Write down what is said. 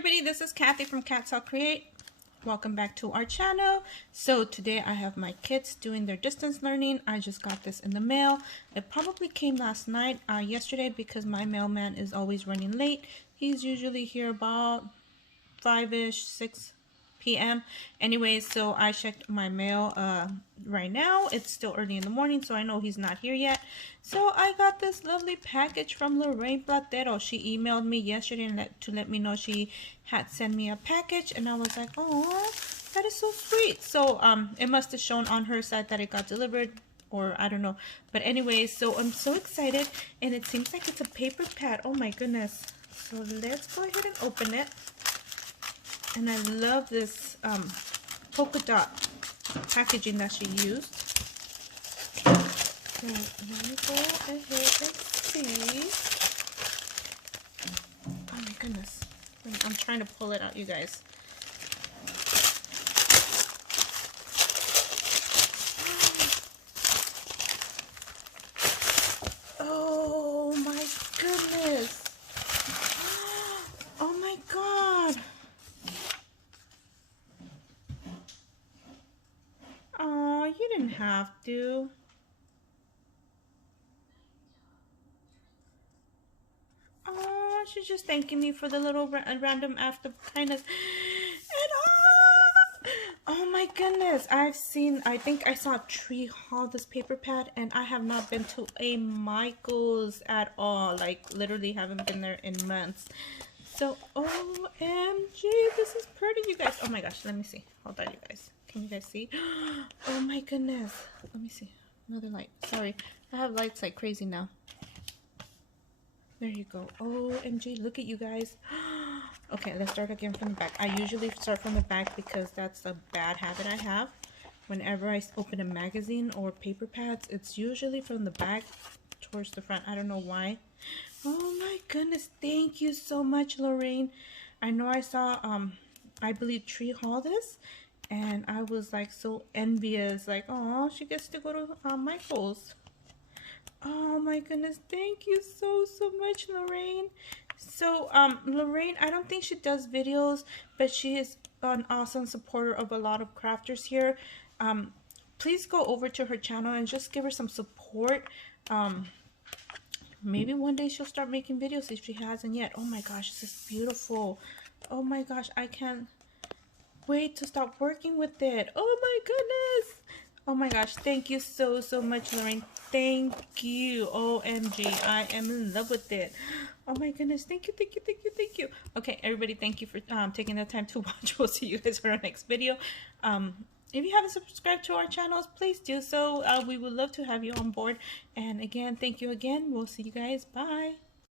everybody, this is Kathy from katzelcreate. Welcome back to our channel. So today I have my kids doing their distance learning. I just got this in the mail. It probably came last night, yesterday, because my mailman is always running late. He's usually here about 5-ish, 6 p.m. Anyways, so I checked my mail right now. It's still early in the morning, so I know he's not here yet. So I got this lovely package from Lorraine Platero. She emailed me yesterday to let me know she had sent me a package, and I was like, oh, that is so sweet. So it must have shown on her side that it got delivered, or I don't know. But anyways, so I'm so excited, and it seems like it's a paper pad. Oh my goodness. So let's go ahead and open it. And I love this polka dot packaging that she used. So let me go ahead and see. Oh my goodness. I'm trying to pull it out, you guys. Oh my goodness. Oh my God. Oh, you didn't have to. Oh, she's just thanking me for the little random act of kindness. And oh my goodness, I think I saw Tree haul this paper pad, and I have not been to a Michael's at all. Like, literally haven't been there in months. So, OMG, this is pretty, you guys. Oh my gosh, let me see. Hold on, you guys. Can you guys see? Oh my goodness. Let me see. Another light. Sorry. I have lights like crazy now. There you go. OMG, look at you guys. Okay, let's start again from the back. I usually start from the back because that's a bad habit I have. Whenever I open a magazine or paper pads, it's usually from the back towards the front. I don't know why. Oh my goodness. Thank you so much, Lorraine. I know I saw, I believe Tree haul this. And I was like so envious, like, oh, she gets to go to Michael's. Oh my goodness, thank you so much, Lorraine. So Lorraine, I don't think she does videos, but she is an awesome supporter of a lot of crafters here. Please go over to her channel and just give her some support. Maybe one day she'll start making videos if she hasn't yet. Oh my gosh, this is beautiful. Oh my gosh, I can't wait to start working with it. Oh my goodness. Oh my gosh, thank you so much, Lorraine. Thank you. OMG, I am in love with it. Oh my goodness, thank you. Okay, everybody, thank you for taking the time to watch. We'll see you guys for our next video. If you haven't subscribed to our channels, please do so. We would love to have you on board. And again, thank you again. We'll see you guys. Bye.